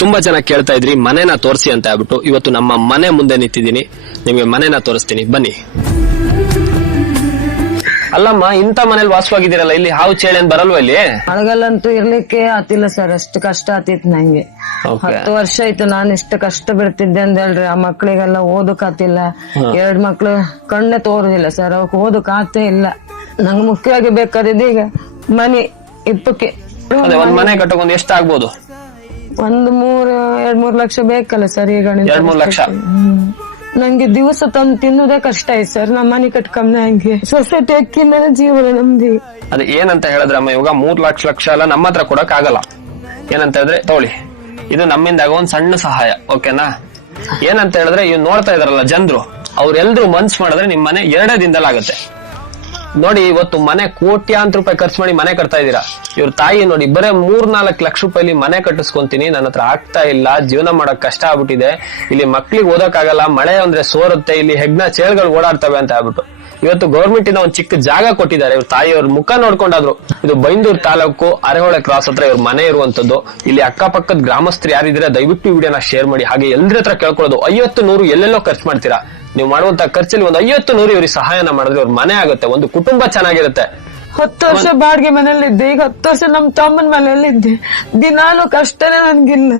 ತುಂಬಾ ಜನ ಕೇಳ್ತಾ ಇದ್ರಿ ಮನೆನ ತೋರಿಸಿ ಅಂತ ಹೇಳ್ಬಿಟ್ಟು ಇವತ್ತು ನಮ್ಮ ಮನೆ ಮುಂದೆ ನಿಂತಿದ್ದೀನಿ. ನಿಮ್ಗೆ ಮನೆನ ತೋರಿಸ್ತೀನಿ ಬನ್ನಿ. ಅಲ್ಲಮ್ಮ, ಇಂಥ ಮನೇಲಿ ವಾಸವಾಗಿದ್ದೀರಲ್ಲ, ಇಲ್ಲಿ ಹಾವು ಚೇಳು ಏನ್ ಬರಲ್ವಾ ಇಲ್ಲಿ? ಮಳೆಗಾಲಂತೂ ಇರ್ಲಿಕ್ಕೆ ಆತಿಲ್ಲ ಸರ್, ಅಷ್ಟು ಕಷ್ಟ ಆತಿತ್ತು ನಂಗೆ. 10 ವರ್ಷ ಆಯ್ತು ನಾನು ಇಷ್ಟು ಕಷ್ಟ ಬಿಡ್ತಿದ್ದೆ ಅಂತ ಹೇಳ್ರಿ. ಆ ಮಕ್ಳಿಗೆಲ್ಲ ಓದಕ್ ಆತಿಲ್ಲ. 2 ಮಕ್ಳು ಕಣ್ಣೆ ತೋರುದಿಲ್ಲ ಸರ್, ಅವಕ್ ಓದಕ್ ಆತೇ ಇಲ್ಲ. ನಂಗೆ ಮುಖ್ಯವಾಗಿ ಬೇಕಾದಿದ್ದು ಈಗ ಮನೆ ಇಪ್ಪಕ್ಕೆ. ಒಂದ್ ಮನೆ ಕಟ್ಟಕ್ ಒಂದ್ ಎಷ್ಟ್ ಆಗ್ಬೋದು? ಒಂದು 2-3 ಲಕ್ಷ ಬೇಕಲ್ಲ ಸರ್ ಈಗ. 2-3 ಲಕ್ಷ ನಂಗೆ ದಿವಸ ತಂದು ತಿನ್ನುದೇ ಕಷ್ಟ ಆಯ್ತು ಸರ್. ನಮ್ಮ ಮನೆ ಕಟ್ಕೊಂಡ್ ಹಂಗೆ ಸೊಸೈಟಿ ಅಕ್ಕಿನ ಜೀವನ ನಮ್ದು. ಅದೇ ಏನಂತ ಹೇಳಿದ್ರಮ್ಮ, ಇವಾಗ 3 ಲಕ್ಷ ಎಲ್ಲ ನಮ್ಮ ಹತ್ರ ಕೊಡಕ್ ಆಗಲ್ಲ. ಏನಂತ ಹೇಳಿದ್ರೆ ತಗೊಳ್ಳಿ, ಇದು ನಮ್ಮಿಂದ ಆಗೋ ಒಂದ್ ಸಣ್ಣ ಸಹಾಯ, ಓಕೆನಾ? ಏನಂತ ಹೇಳಿದ್ರೆ ಇವ್ ನೋಡ್ತಾ ಇದಾರಲ್ಲ ಜನರು, ಅವ್ರೆಲ್ರು ಮನ್ಸ್ ಮಾಡಿದ್ರೆ ನಿಮ್ ಮನೆ 2 ದಿನದಲ್ಲಿ ಆಗುತ್ತೆ. ನೋಡಿ, ಇವತ್ತು ಮನೆ ಕೋಟ್ಯಾಂತರ ರೂಪಾಯಿ ಖರ್ಚು ಮಾಡಿ ಮನೆ ಕಟ್ತಾ ಇದೀರಾ. ಇವ್ರ ತಾಯಿ ನೋಡಿ ಬರೇ 3-4 ಲಕ್ಷ ರೂಪಾಯಿ ಮನೆ ಕಟ್ಟಿಸ್ಕೊಂತೀನಿ, ನನ್ನ ಹತ್ರ ಆಗ್ತಾ ಇಲ್ಲ, ಜೀವನ ಮಾಡಕ್ ಕಷ್ಟ ಆಗ್ಬಿಟ್ಟಿದೆ, ಇಲ್ಲಿ ಮಕ್ಳಿಗೆ ಓದಕ್ ಆಗಲ್ಲ, ಮಳೆ ಅಂದ್ರೆ ಸೋರುತ್ತೆ, ಇಲ್ಲಿ ಹೆಗ್ನ ಚೇಳುಗಳು ಓಡಾಡ್ತವೆ ಅಂತ ಹೇಳ್ಬಿಟ್ಟು ಇವತ್ತು ಗೌರ್ಮೆಂಟ್ ಇಂದ ಒಂದ್ ಚಿಕ್ಕ ಜಾಗ ಕೊಟ್ಟಿದ್ದಾರೆ. ಇವ್ರ ತಾಯಿಯವ್ರ ಮುಖ ನೋಡ್ಕೊಂಡಾದ್ರು. ಇದು ಬೈಂದೂರು ತಾಲೂಕು ಅರೆಹೊಳೆ ಕ್ರಾಸ್ ಹತ್ರ ಇವ್ರ ಮನೆ ಇರುವಂತದ್ದು. ಇಲ್ಲಿ ಅಕ್ಕಪಕ್ಕದ ಗ್ರಾಮಸ್ಥರು ಯಾರಿದ್ರೆ ದಯವಿಟ್ಟು ವಿಡಿಯೋನ ಶೇರ್ ಮಾಡಿ. ಹಾಗೆ ಎಲ್ಲರ ಹತ್ರ ಕೇಳ್ಕೊಳ್ಳೋದು, 50-100 ಎಲ್ಲೆಲ್ಲೋ ಖರ್ಚು ಮಾಡ್ತೀರಾ, ನೀವು ಮಾಡುವಂತ ಖರ್ಚಲ್ಲಿ ಒಂದು 50-100 ಇವ್ರಿಗೆ ಸಹಾಯನ ಮಾಡಿದ್ರೆ ಅವ್ರ ಮನೆ ಆಗುತ್ತೆ, ಒಂದು ಕುಟುಂಬ ಚೆನ್ನಾಗಿರುತ್ತೆ. 10 ವರ್ಷ ಬಾಡಿಗೆ ಮನೇಲಿದ್ದೆ, ಈಗ 10 ವರ್ಷ ನಮ್ ತಮ್ಮನ ಮನೇಲಿದ್ದೆ. ದಿನಾಲು ಕಷ್ಟನೇ ನನ್ಗಿಲ್ಲ.